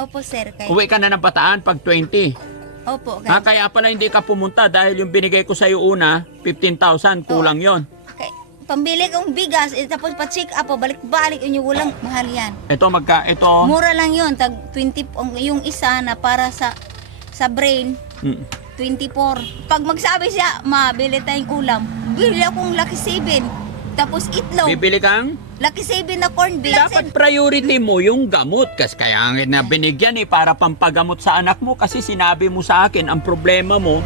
Opo, sir. Uwi ka na ng Bataan pag 20. Opo, Kaya pala hindi ka pumunta dahil yung binigay ko sa'yo una, 15,000, kulang yon. Pambili kong bigas, tapos pa-check up, balik-balik, yung walang mahal yan. Ito, Mura lang yun, tag 20, yung isa na para sa brain, 24. Pag magsabi siya, mabili tayong ulam, bili akong Lucky 7. Tapos itlog. Bibili kang? Lucky 7 na corn beef. Dapat priority mo yung gamot. Kasi kaya nga binigyan para pampagamot sa anak mo. Kasi sinabi mo sa akin, ang problema mo,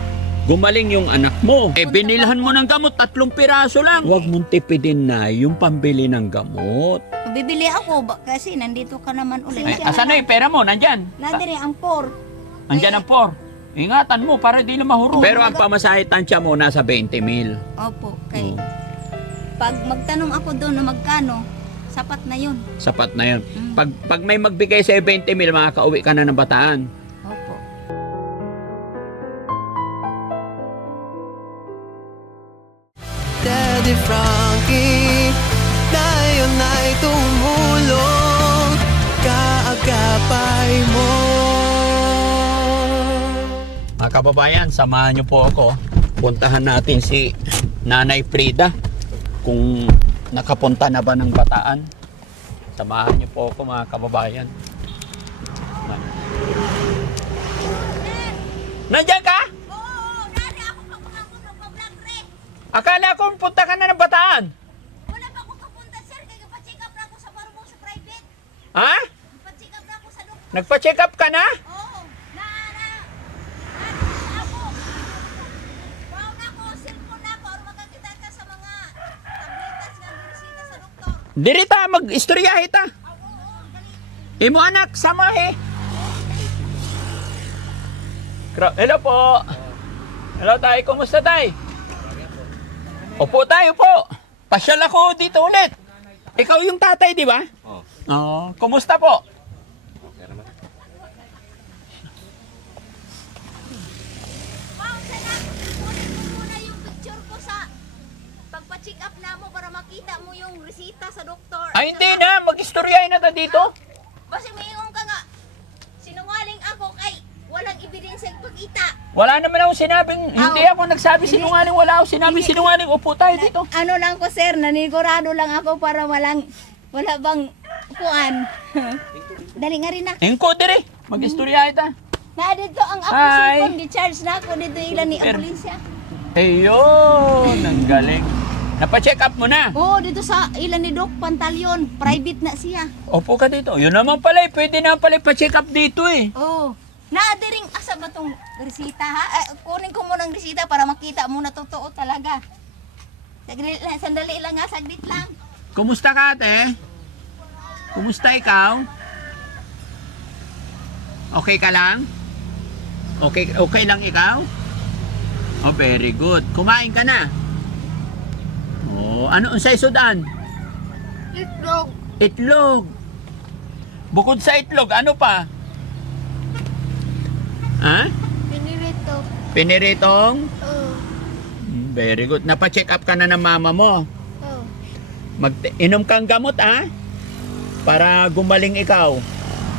gumaling yung anak mo. Binilhan mo ng gamot, 3 piraso lang. Huwag mong tipidin na yung pambili ng gamot. Bibili ako kasi nandito ka naman ulit. Asan na yung pera mo? Nandyan. Nadiri ang 4. Nandyan ang 4. Ingatan mo para di na mahuro. Pero ang pamasahe tansya mo nasa 20,000. Opo, pag magtanong ako doon na magkano, sapat na yun. Sapat na yun. Pag may magbigay sa 20,000, makakauwi ka na ng Bataan. Opo. Daddy Frankie, tayo na'y tumulong, kaagapay mo. Mga kababayan, samahan niyo po ako. Puntahan natin si Nanay Frida kung nakapunta na ba ng Bataan. Samahan niyo po ako, mga kababayan. Nandiyan ka? Oo, nari ako magpa-vlog re. Akala ko punta ka na ng Bataan. Wala pa ako kapunta, sir. Kaya pa-check up na ako sa marumong sa private. Ha? Pa-check up na ako sa doktor. Nagpa-check up ka na? Oo. Ako. Wow na ako, cellphone na ako. Or makakita ka sa mga tabletas na binisita sa doktor. Dirita, mag-istoryahe ta. Imo anak, samahe. Hello po. Hello tay, kumusta tay? Opo tayo po. Pasyal ako dito ulit. Ikaw yung tatay, di ba? Oo. Kumusta po? Wow, sana kunin mo muna yung picture ko sa pagpa-check up na mo para makita mo yung resita sa doktor. Ay hindi na, mag-istoryahe na ta dito. Kasi mayroon ka nga, sinungaling ako kay walang ebidensya pagkita. Wala naman akong sinabing, hindi ako nagsabi sinungaling, wala akong sinabing sinungaling. Upo tayo dito. Ano lang ko sir, nanigurado lang ako para wala bang kuan. Dali nga rin na. Ingko dire, mag-istoryahe ta. Na dito ang ako Hi. cellphone, di-charge na ako dito ilan ni ambulansya. Ayun, ang galing. Napa-check up mo na. Oo, dito sa ilan ni Doc Pantalyon, private na siya. Upo ka dito. Yun naman pala, pwede naman pala pa-check up dito eh. Oo. Naadiring asa ba tong resita ha? Kunin ko muna ng resita para makita mo na totoo talaga. Sandali lang nga, saglit lang. Kumusta ka ate? Kumusta ikaw? Okay ka lang? Okay lang ikaw? Oh, very good. Kumain ka na? Oh, ano sa isudan? Itlog. Itlog. Bukod sa itlog, ano pa? Ha? Pinirito. Piniritong? Oo. Very good. Napa-check up ka na ng mama mo. Oo. Inom kang gamot, ha? Para gumaling ikaw.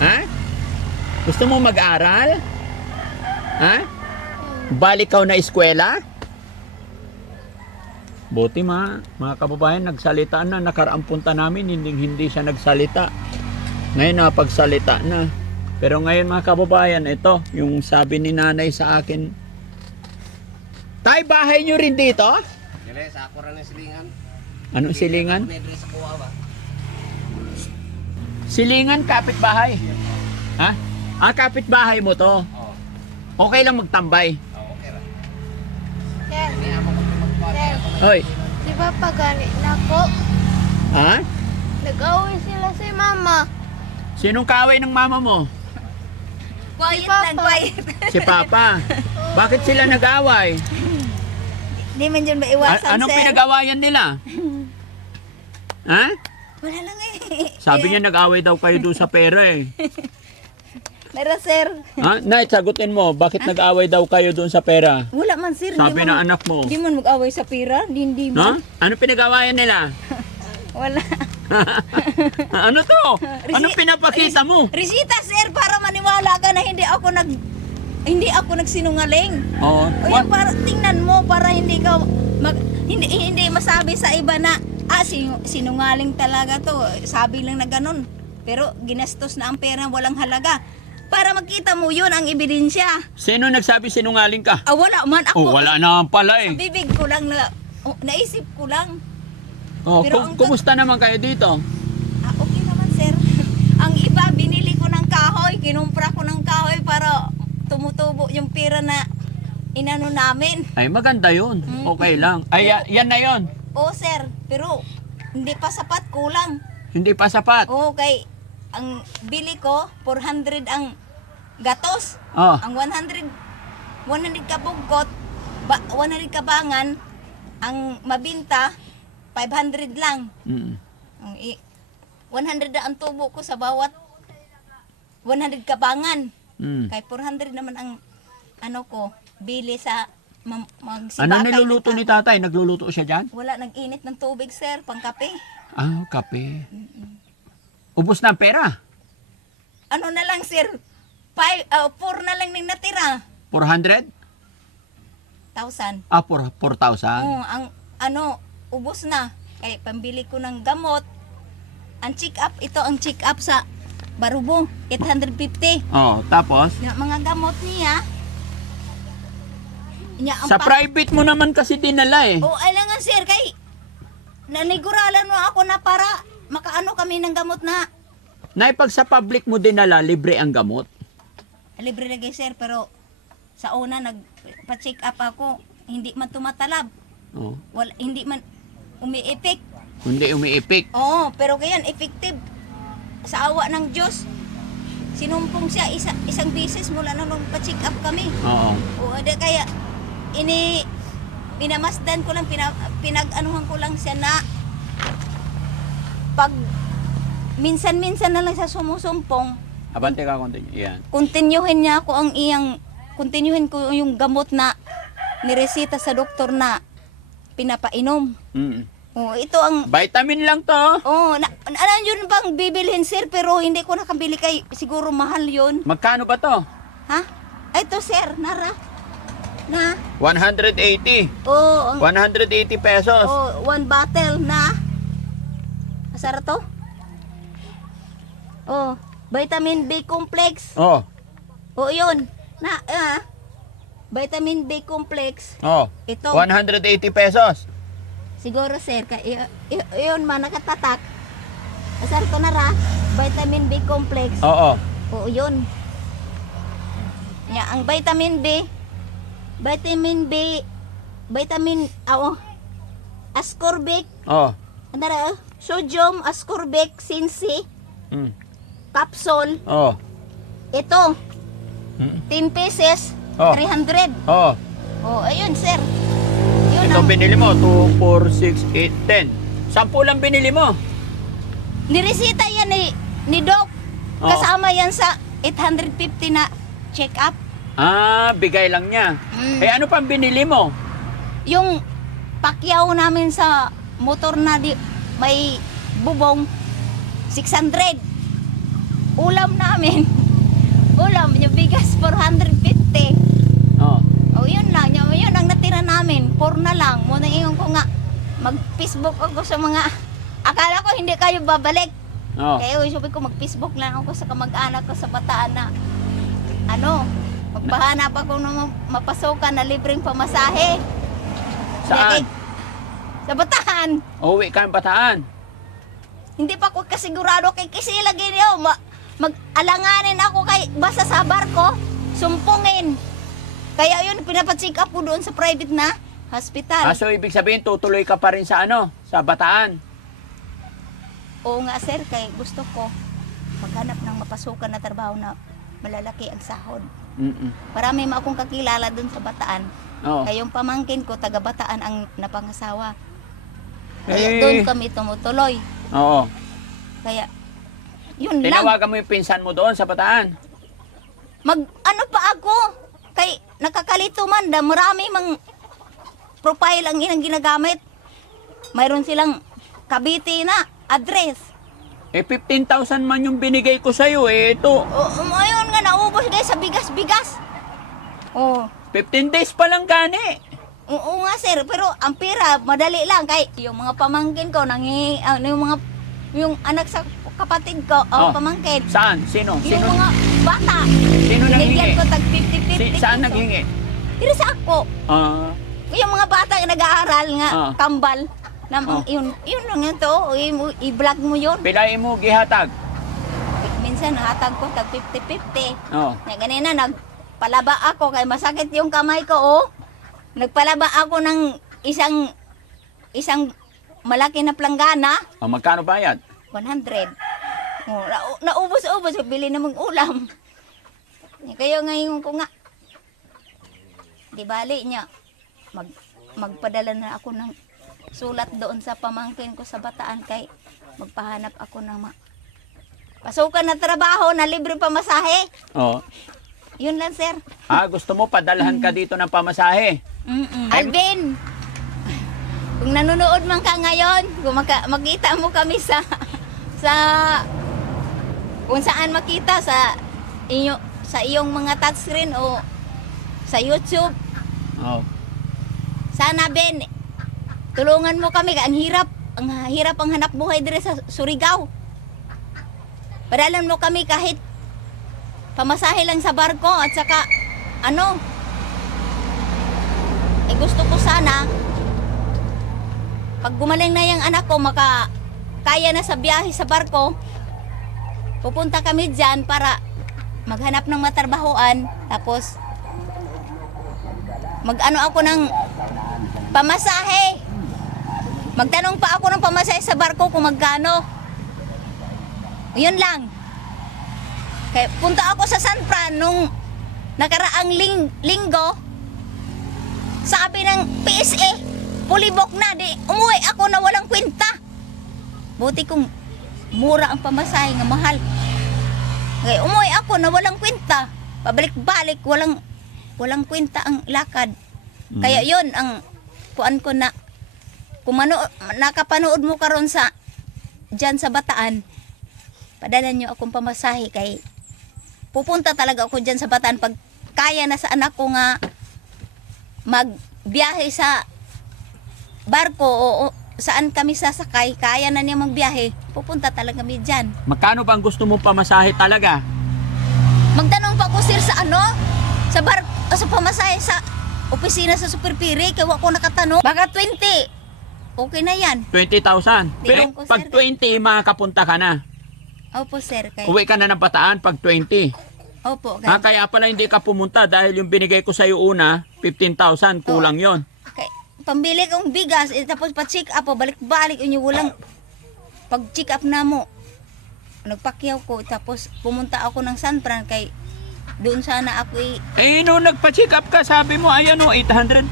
Ha? Gusto mo mag-aral? Ha? Balik ka na eskwela? Buti mga kababayan, nagsalita na. Nakaraang punta namin, hindi siya nagsalita. Ngayon napagsalita na. Pero ngayon mga kababayan, ito, yung sabi ni nanay sa akin. Tay, bahay nyo rin dito? Dili, sa ako rin ang silingan. Anong silingan? Dili sa kuha ba? Silingan, kapitbahay. Ha? Kapitbahay mo to. Oo. Okay lang magtambay. Okay ra. Sir, Hindi ako magpapagpapag. Hoy, di ba pagani na ko? ha? Nag-away sila si mama. Sinong kaaway ng mama mo? Quiet lang, quiet. Si Papa. Bakit sila nag-away? Di man dyan maiwasan, Anong sir. pinag-awayan nila? Ha? Wala lang eh. Sabi niya nag-away daw kayo doon sa pera eh. Nara, sir. Ha? Nay, sagutin mo, bakit nag-away daw kayo doon sa pera? Wala man, sir. Sabi ng anak mo. Di man mag-away sa pira. Hindi No? man. Ano pinag-awayan nila? Wala. Ano to? Anong pinapakita mo? Resita, sir, para maniwala hindi ako nagsinungaling. Oo. O yung para tingnan mo para hindi ka hindi masabi sa iba na sinungaling talaga to. Sabi lang na ganun. Pero ginastos na ang pera walang halaga. Para makita mo yun ang ebidensya. Sino nagsabi sinungaling ka? Wala man ako. Oh, wala naman pala Sa eh. bibig ko lang naisip ko lang. Oh, Pero ang kumusta naman kayo dito? Okay naman, sir. Ang iba, binili ko ng kahoy. Kinumpra ko ng kahoy para tumutubo yung pera na inano namin. Ay, maganda yun. Mm. Okay lang. Ay, yan na yun. Oo, sir. Pero hindi pa sapat, kulang. Hindi pa sapat. Okay. Ang bili ko, 400 ang gatos. Oh. Ang 100 kabugkot, 100 kabangan, ang mabinta, 500 lang. Mm. Ang 100 na ang tubo ko sa bawat 100 kabangan. Mm. Kay 400 naman ang ano ko, bili sa magsibakay. Ano niluluto ni tatay? Nagluluto siya dyan? Wala, nag-init ng tubig, sir, pang kape. Ah, kape. Ubus na ang pera. Ano na lang, sir? 4 na lang nang natira. 400? 1,000. Ah, 4,000. Oo, ang ano, ubos na. Kaya pambili ko ng gamot. Ang check-up, ito ang check-up sa Barubo, 850. Oh, tapos? Yung mga gamot niya, ang Sa private mo naman kasi dinala eh. Oo, alangan, sir, kay naniguralan mo ako na para makaano kami ng gamot na Naipag sa public mo dinala, libre ang gamot. libre lagi, sir, pero sa una nagpa-check up ako, hindi man tumatalab. Oh. Wala, hindi man umiipik. Hindi umiipik. Oo, pero kayan effective. Sa awa ng Diyos, sinumpong siya isang bisis mula na nung pa-check up kami. Oo. O ada kaya pinamasdan ko lang, pinag-anuhan ko lang siya na pag minsan-minsan na lang sa sumusumpong, Abante ka, continue. Yan. kontinyuhin niya ako kontinyuhin ko yung gamot na niresita sa doktor na pinapainom. Mm. O ito ang Vitamin lang to. yun bang bibilhin, sir, pero hindi ko nakabili kay siguro mahal yun. Magkano ba to? Ha? Ito, sir, nara. Na. 180. Oh, 180 pesos. one bottle na. Asara to? Oh, vitamin B complex. Oh. Oh, yun. Na, vitamin B complex. Oh. Ito. 180 pesos. Siguro, sir, yun man, nakatatak. Asara to nara. Vitamin B complex. Oo. Oo, yun. Ang vitamin ascorbic, Oh. sodium ascorbic sinsi, Mm. capsule, Oh. ito, Mm. 10 pieces, Oh. 300. Oh. Oh, ayun, sir. Yun Ito ang, binili mo, 2, 4, 6, 8, 10. 10 lang binili mo. niresita yan ni Doc. Oh. Kasama yan sa 850 na check-up. Ah, bigay lang niya. Mm. Eh, ano pang binili mo? Yung pakyaw namin sa motor na may bubong, 600. Ulam namin, yung bigas 450. Oh. O yun lang, yun ang natira namin. 4 na lang. Muna ingon ko nga, mag-Facebook ako sa mga, akala ko hindi kayo babalik. Oh. Kaya sabi ko, mag-Facebook lang ako sa kamag-anak ko sa Bataan na, magpahanap ako ng mapasokan na libreng pamasahe. Saan? Sa Bataan. Uwi ka ng Bataan. Hindi pa ko kasigurado kay kasi lagi niyo mag-alanganin ako kay basta sa barko, sumpungin. Kaya yun, pinapacheck up ko doon sa private na hospital. So ibig sabihin, tutuloy ka pa rin sa sa Bataan. Oo nga, sir, kay gusto ko maghanap ng mapasukan na trabaho na malalaki ang sahod. Mm-mm. Marami ma akong kakilala doon sa Bataan. Oh. Kaya yung pamangkin ko, taga Bataan ang napangasawa. Kaya Eh. doon kami tumutuloy. Oo. Kaya, yun lang. Tinawagan mo yung pinsan mo doon sa Bataan. Ano pa ako? Kay nakakalito man, marami mang profile ang inang ginagamit. Mayroon silang Cavite na address. Eh, 15,000 man yung binigay ko sa'yo eh. Ito. Ayun nga, naubos guys sa bigas bigas. Oh. 15 days pa lang gani. Oo nga sir, pero ang pera, madali lang. Kay yung mga pamangkin ko, yung anak sa kapatid ko, Oh. pamangkin. Saan? Sino? Yung mga bata. Sino nanghingi? Binigyan ko tag 50-50. Saan peso. naghingi? Pero sa ako. Ah, Yung mga bata na nag-aaral nga, Ah. kambal. Na, Oh. yun lang yun to. I-vlog mo yun. pilay mo gihatag. Minsan hatag ko tag 50-50. Oh. Na ganina nagpalaba ako kay masakit yung kamay ko oh. Nagpalaba ako ng isang malaki na planggana, Oh, magkano bayad? 100. Oh, naubos-ubos bili na mong ulam. Kaya ngayon ko nga di bali niya magpadala na ako ng sulat doon sa pamangkin ko sa Bataan kay magpahanap ako ng pasukan na trabaho na libre pamasahe. Oh. Yun lang sir. Gusto mo padalhan ka dito ng pamasahe? Alvin, kung nanonood man ka ngayon, kung makita mo kami sa kung saan makita sa iyong mga touchscreen o sa YouTube. Oh. Sana Ben, tulungan mo kami. Ang hirap ang hanap buhay dire sa Surigao. Padalan mo kami kahit pamasahe lang sa barko at saka gusto ko sana pag gumaling na yung anak ko kaya na sa biyahe sa barko, pupunta kami dyan para maghanap ng matrabahoan tapos ako ng pamasahe. Magtanong pa ako ng pamasahe sa barko kung magkano. Yun lang. Kaya punta ako sa San Fran nung nakaraang linggo. Sabi ng PSA, pulibok na. Umuwi ako na walang kwenta. Buti kung mura ang pamasahe nga mahal. Kaya umuwi ako na walang kwenta. Pabalik-balik, walang kwenta ang lakad. Kaya yun ang kuan ko na kung nakapanood mo karon dyan sa Bataan, padala nyo akong pamasahe kay pupunta talaga ako dyan sa Bataan pag kaya na sa anak ko nga magbiyahe sa barko o saan kami sasakay, kaya na niya magbiyahe, pupunta talaga kami dyan. Magkano bang gusto mo pamasahe talaga? Magtanong pa ko sir sa sa pamasahe sa opisina sa Superpiri, kaya ako nakatanong. Baka 20. Okay na yan. 20,000. Pero Tirong ko, pag sir. 20, makakapunta ka na. Opo sir. Uwi ka na ng Bataan pag 20. Opo. Kaya pala hindi ka pumunta dahil yung binigay ko sa'yo una, 15,000, kulang yon. Pambili kong bigas, tapos pa-check up, balik-balik, walang pag-check up na mo. Nagpakyaw ko, tapos pumunta ako ng San Fran kay doon sana ako nung nagpa-check up ka, sabi mo, ayan o, 850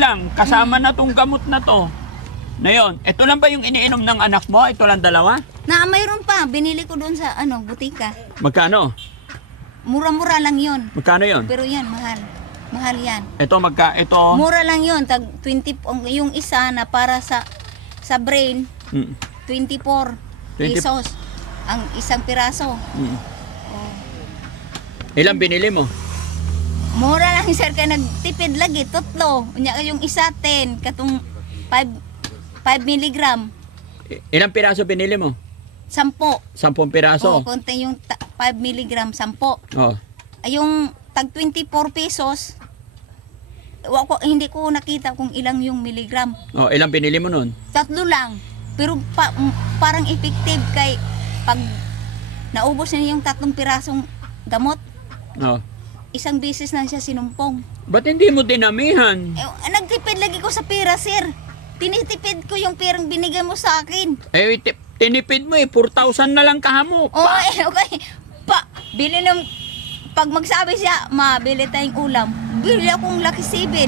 lang, kasama na tong gamot na to. Na yun, ito lang ba yung iniinom ng anak mo? Ito lang dalawa? mayroon pa, binili ko doon sa butika. Magkano? Mura-mura lang yun. Magkano yon? Pero yan, mahal. Mahal yan. Ito Mura lang yun, tag 20, yung isa na para sa brain, 24 pesos ang isang piraso. Oh. Ilang binili mo? Mura lang sir, kaya nagtipid lagi, tutlo. Yung isa 10, katong 5 milligram, Ilang piraso binili mo? 10. 10 piraso? Oo, konti yung 5 milligram, 10. Oh. Yung tag 24 pesos, hindi ko nakita kung ilang yung milligram. Oh, ilang binili mo nun? 3 lang. Pero parang effective kay pag naubos na yung 3 pirasong gamot, Oh. isang beses na siya sinumpong. Ba't hindi mo dinamihan? Nagtipid lagi ko sa pera, sir. Tinitipid ko yung perang binigay mo sa akin. Tinipid mo 4,000 na lang kahamo. Okay. Bili ng pag magsabi siya, bili tayong ulam. Bili akong Lucky 7.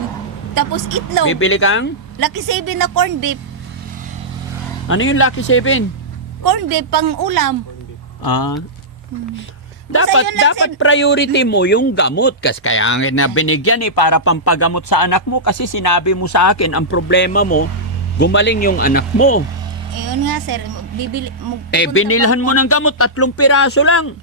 Tapos itlog. Bibili kang? Lucky 7 na corn beef. Ano yung Lucky 7? Corn beef pang ulam. Dapat priority mo yung gamot kasi kaya na binigyan para pampagamot sa anak mo kasi sinabi mo sa akin ang problema mo gumaling yung anak mo. Yun nga sir, bibili Binilhan mo ng gamot, 3 piraso lang.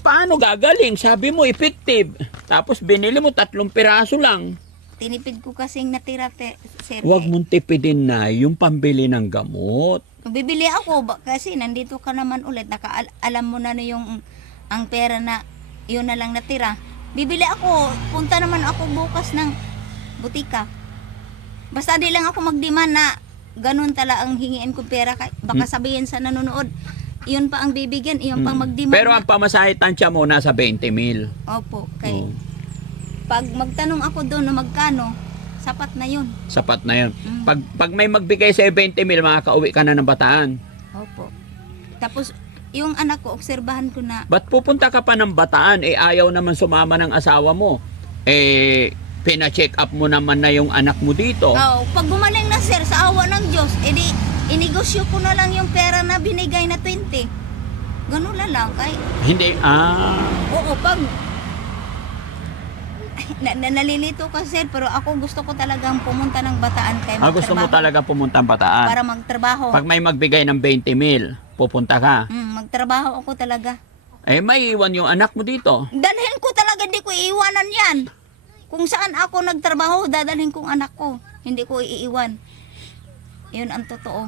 Paano gagaling? Sabi mo, effective. Tapos binili mo 3 piraso lang. Tinipid ko kasing natira, sir. Huwag mong tipidin na yung pambili ng gamot. Bibili ako kasi nandito ka naman ulit. Alam mo na yung ang pera na yun na lang natira. Bibili ako. Punta naman ako bukas ng butika. Basta di lang ako mag-demand na ganun tala ang hingiin ko pera. Baka sabihin sa nanonood, iyon pa ang bibigyan, iyon pang mag-demand. Pero ang pamasahe tansya mo nasa 20,000. Opo, kay Oh, pag magtanong ako doon na magkano, sapat na yun. sapat na yun. Pag may magbigay sa 20,000, makakauwi ka na ng Bataan. Opo. Tapos, yung anak ko, obserbahan ko na, Ba't pupunta ka pa ng Bataan? Ayaw naman sumama ng asawa mo. Pina-check up mo naman na yung anak mo dito. pag gumaling na sir, sa awa ng Diyos, edi, inegosyo ko na lang yung pera na binigay na 20. Ganun na lang, kay, Hindi, oo, pag, nalilito ka sir, pero ako gusto ko talagang pumunta ng Bataan kay gusto mo talaga pumunta ng Bataan. para magtrabaho. Pag may magbigay ng 20,000, pupunta ka. Magtrabaho ako talaga. May iwan yung anak mo dito. Dalhin ko talaga, hindi ko iiwanan yan. Kung saan ako nagtrabaho, dadalhin kong anak ko. Hindi ko iiwan. Yun ang totoo.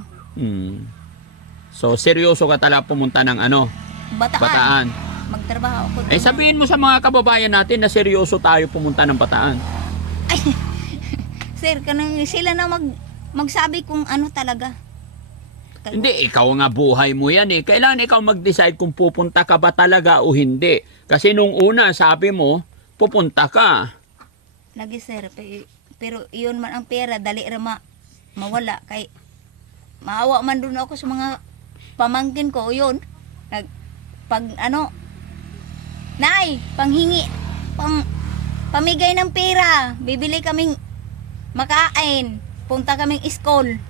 So, seryoso ka talaga pumunta ng Bataan. Magtrabaho ako. doon. Sabihin mo sa mga kababayan natin na seryoso tayo pumunta ng Bataan. Sir, sila na magsabi kung ano talaga. Hindi, ikaw nga buhay mo yan eh. Kailangan ikaw mag-decide kung pupunta ka ba talaga o hindi. Kasi nung una, sabi mo, pupunta ka. Lagi sir, pero iyon man ang pera, dali ra mawala. Kay maawa man doon ako sa mga pamangkin ko, yun. Nay, panghingi, pamigay ng pera, bibili kaming makain, punta kaming school.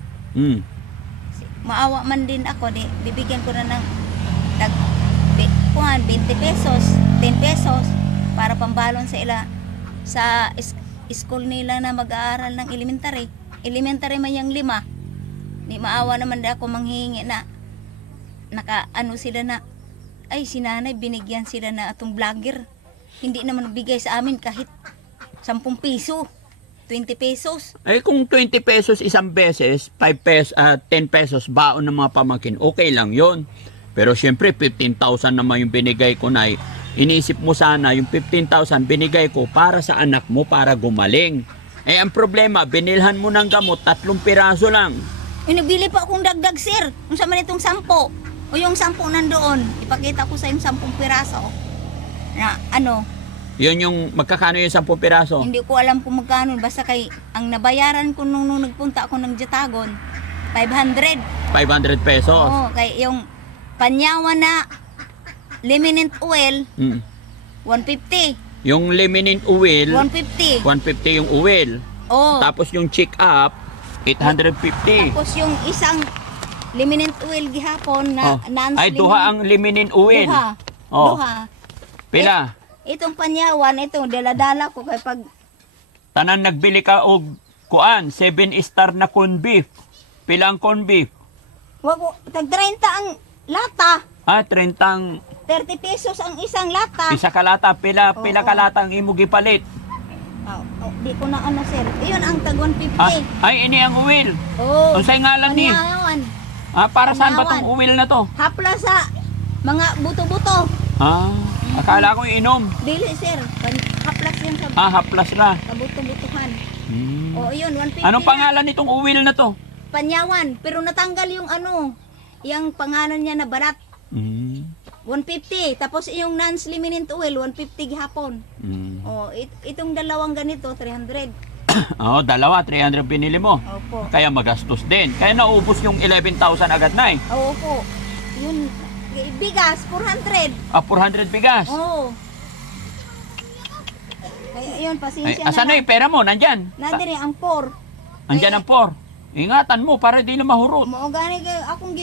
Maawa man din ako, bibigyan ko na ng 20 pesos, 10 pesos, para pambalon sa school nila na mag-aaral ng elementary. Elementary man yung 5. Di maawa naman din ako manghingi na sila na, ay si nanay binigyan sila na atong vlogger. Hindi naman bigay sa amin kahit 10 piso, 20 pesos. Kung 20 pesos isang beses, 10 pesos baon ng mga pamangkin, okay lang yon. Pero syempre, 15,000 naman yung binigay ko na. Inisip mo sana yung 15,000 binigay ko para sa anak mo para gumaling. Ang problema, binilhan mo ng gamot, 3 piraso lang. Inabili pa akong dagdag sir. Kung sa man itong 10. O yung 10 nandoon. Ipakita ko sa yung 10 piraso. Na Yun yung magkakano yung 10 piraso? hindi ko alam kung magkano. Basta kay, ang nabayaran ko nung nagpunta ako ng Jatagon, 500. 500 pesos. Oo, kay yung panyawan na liminant oil, 150. Yung liminant oil, 150. 150 yung oil. Oo. Tapos yung check up, 850. Tapos yung isang liminant oil gihapon na Duha ang liminant oil. Duha. Oh. Duha. Pila? Itong panyawan, itong daladala ko kay pag Tanan nagbili ka og 7-star na corn beef. Pila ang corn beef? wag tag 30 ang lata. 30 30 pesos ang isang lata. isa ka lata. Pila Oo. kalata ang imo gipalit? Di ko na sir. Iyon ang tag 150. Ini ang oil. Oh. Unsay ngalan ni? Panyawan. Para saan ba Panyawan. tong oil na to? Hapla sa mga buto-buto. Akala ko inom. Dili sir. Haplas yan sa Haplas na. buto-butuhan. O yun, 150 Anong na. pangalan nitong oil na to? Panyawan. Pero natanggal yung yung pangalan niya na barat. 150. Tapos yung non-liminant oil, 150 gihapon. O, itong dalawang ganito, 300. Dalawa, 300 binili mo. Opo. Kaya magastos din. Kaya naubos yung 11,000 agad na eh. Opo. Yun, bigas, 400. 400 bigas. Oo. Kaya yun, pasensya Asan na yung pera mo? Nandyan. Nandiri ang 4. Nandyan ang 4. Ingatan mo para di na mahurot. Mo gani kay akong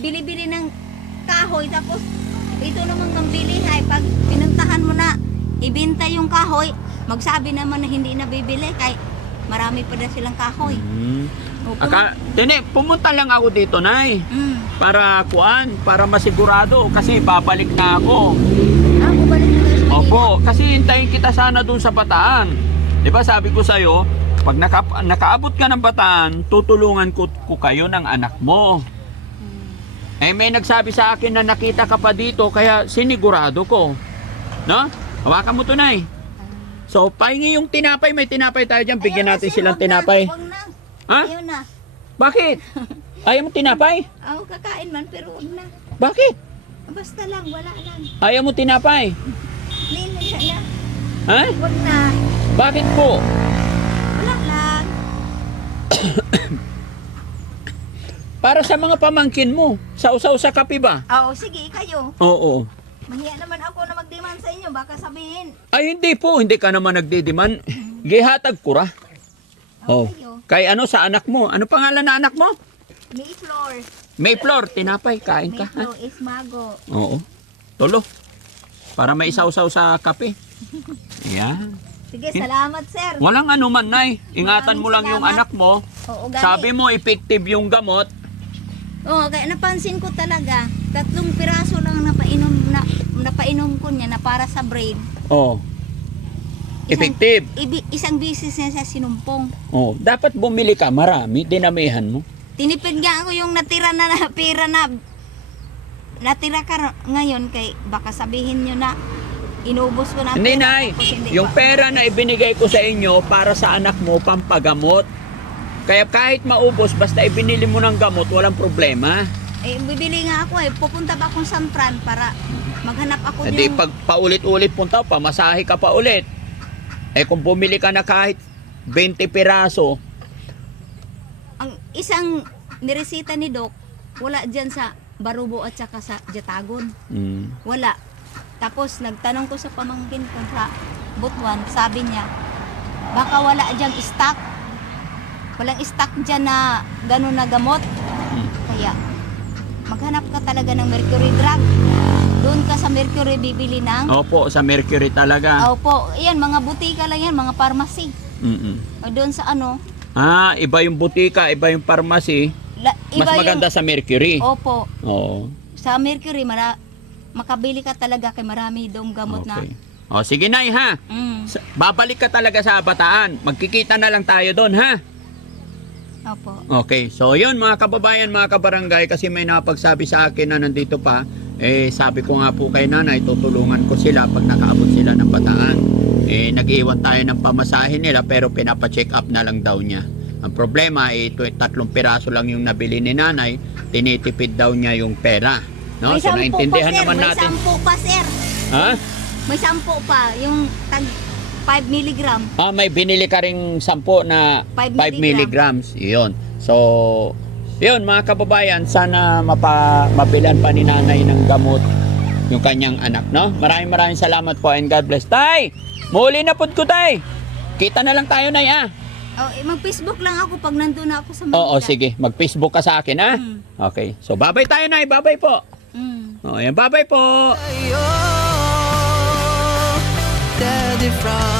bili-bili ng kahoy tapos ito naman kang bilihay pag pinuntahan mo na ibenta yung kahoy, magsabi naman na hindi na bibili kay marami pa na silang kahoy. Opo. Pumunta lang ako dito, Nay. Mm. Para masigurado kasi babalik na ako. Bumalik na kayo sa Opo, kasi hintayin kita sana dun sa Bataan. 'Di ba sabi ko sa'yo, pag nakaabot ka ng Bataan, tutulungan ko kayo ng anak mo. Eh may nagsabi sa akin na nakita ka pa dito, kaya sinigurado ko. No? Hawakan mo to, Nay. So, pahingi yung tinapay. May tinapay tayo dyan. Bigyan Ayaw na, natin sir, silang wag na, tinapay. wag na. Ha? Ayaw na. Bakit? Ayaw mo tinapay? Ako kakain man pero wag na. Bakit? Basta lang, wala lang. Ayaw mo tinapay? Nina na. Ha? Wag na. Bakit po? Wala lang. Para sa mga pamangkin mo. Sausaw sa kape ba? Oo, sige, kayo. Oo. Mahiya naman ako na mag-demand sa inyo. Baka sabihin. Ay, hindi po. Hindi ka naman nagdidiman. Gihatag kura. Oh. Kayo. Kay ano sa anak mo? Ano pangalan na anak mo? May floor. Mayflower, tinapay. Kain May ka. Ha? floor is mago. Oo. Tulo. Para may sausaw sa kape. Ayan. Sige, salamat, sir. Walang anuman, Nay. Ingatan mo lang Maraming yung salamat. anak mo. Oo, gani. Sabi mo, effective yung gamot. Oo, kaya napansin ko talaga. 3 piraso lang napainom ko niya na para sa brain. Oh. Effective. Isang bisis niya sa sinumpong. Oh, dapat bumili ka marami, dinamihan mo. Tinipid nga ako yung natira na pera na natira ka ngayon kay baka sabihin nyo na inubos ko na ang Hindi, pera, Nay. tapos hindi Yung pa. pera na ibinigay ko sa inyo para sa anak mo, pampagamot. Kaya kahit maubos, basta ibinili mo ng gamot, walang problema. Bibili nga ako pupunta ba akong San Fran para maghanap ako Hindi, yung pag paulit-ulit punta, pamasahe ka pa ulit. Kung bumili ka na kahit 20 piraso, ang isang niresita ni Doc, wala dyan sa Barubo at saka sa Jatagon. Wala. Tapos nagtanong ko sa pamangkin ko sa Butuan, sabi niya, baka wala dyang stock. Walang stock dyan na gano'n na gamot. Kaya maghanap ka talaga ng Mercury Drug. Doon ka sa Mercury bibili ng... opo, sa Mercury talaga. Opo, yan, mga butika lang yan, mga pharmacy. O doon sa ano, Iba yung butika, iba yung pharmacy. Mas iba maganda sa Mercury. Opo, Oo. sa Mercury, makabili ka talaga kay marami doong gamot Okay. O, sige, Nay, ha? na... Babalik ka talaga sa Bataan. Magkikita na lang tayo doon, ha? Opo. Okay, so yun mga kababayan, mga kabarangay, kasi may napagsabi sa akin na nandito pa, sabi ko nga po kay nanay, tutulungan ko sila pag nakaabot sila ng Bataan. Nag-iwan tayo ng pamasahin nila pero pinapacheck up na lang daw niya. Ang problema 3 piraso lang yung nabili ni nanay, tinitipid daw niya yung pera. No? May So 10 naintindihan pa, sir. naman May natin. 10 pa, sir. Ha? May 10 pa, yung tag 5 milligram. May binili ka ring 10 na 5 5 milligrams. Yun. So, yun mga kababayan, sana mabilan pa ni nanay ng gamot yung kanyang anak, no? Maraming salamat po and God bless. Tay! Muli na po ko, Tay! Kita na lang tayo, Nay, Mag-Facebook lang ako pag nandun na ako sa Manila. Oo, sige. Mag-Facebook ka sa akin, ha? Okay. So, bye-bye tayo, Nay. Bye-bye po. Yan, bye-bye po. Tayo, Daddy Frankie.